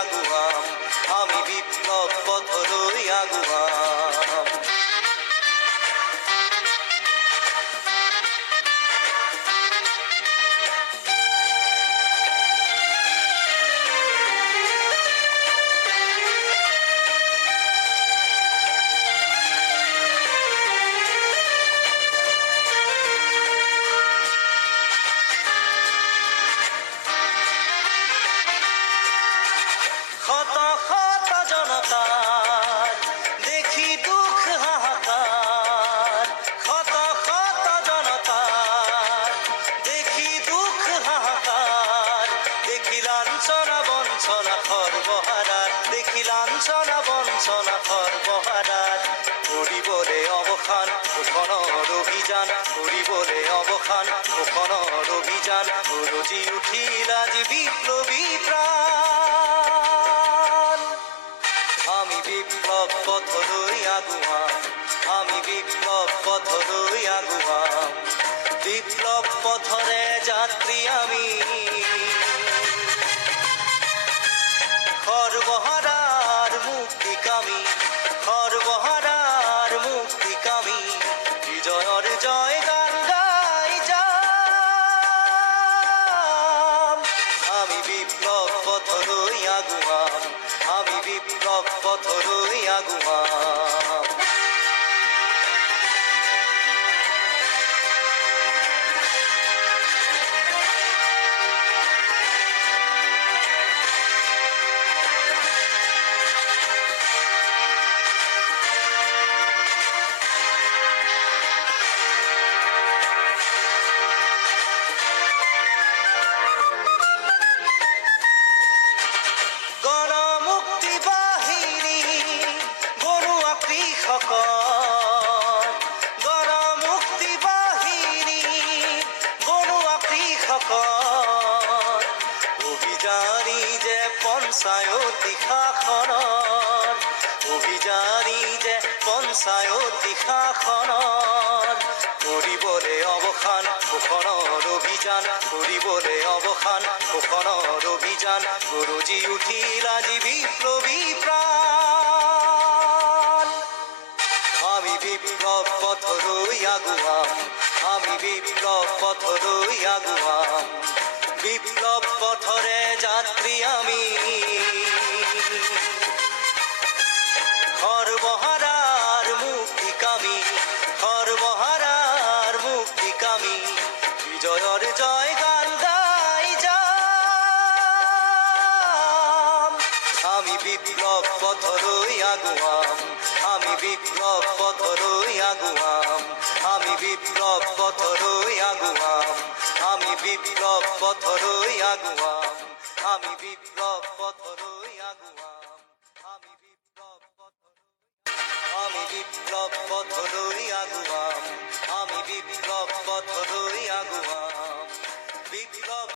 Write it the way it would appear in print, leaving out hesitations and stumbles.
আগুয়াম, আমি বিপ্লব পথ লই আগুয়াম। ক্ষত ক্ষত জনতার দেখি দুঃখ হাহাকার, ক্ষত ক্ষত জনতার দেখি দুঃখ হাহাকার, দেখি লাঞ্ছনা বঞ্চনা খর্বহারার, দেখি লাঞ্ছনা বঞ্চনা খর্বহারার। করিবরে অবখান কোখনর অভিযান, করিবরে অবখান কোখনর অভিযান, গরজি উঠিল আজ বিপ্লবী প্রাণ। আমি বিপ্লব পথ লই আগুয়াম, আমি বিপ্লব পথ লই আগুয়াম, বিপ্লব পথরে যাত্রী আমি। খর্বহারার মুক্তিকামী, খর্বহারার মুক্তিকামী, বিজয়ের জয় গান গাই যাম। আমি বিপ্লব পথ লই আগুয়াম, আমি বিপ্লব পথ লই আগুয়াম। গণমুক্তি বাহিনী গণুয়া কৃষকৰ, গণমুক্তি বাহিনী গণুয়া কৃষকৰ, অভিযানী যে পঞ্চায়তী শাসনৰ, অভিযানী যে পঞ্চায়তী শাসনৰ। কৰিবলে অৱসান শোষণৰ অভিযান, কৰিবলে অৱসান শোষণৰ অভিযান, গৰজি উঠিল আজি বিপ্লবী প্ৰাণ। আমি বিপ্লব পথ লই আগুয়াম, আমি বিপ্লব পথ লই আগুয়াম, বিপ্লব পথরে যাত্রী আমি। খর্বহারার মুক্তিকামী, খর্বহারার মুক্তিকামী, বিজয়ের জয় গান গাই যাম। আমি বিপ্লব পথ লই আগুয়াম, আমি বিপ্লব পথ লই আগুয়াম, আমি বিপ্লব পথ লই আগুয়াম, আমি বিপ্লব পথ লই আগুয়াম, আমি বিপ্লব পথ লই আগুয়াম, আমি বিপ্লব পথ, আমি বিপ্লব পথ লই আগুয়াম, আমি বিপ্লব পথ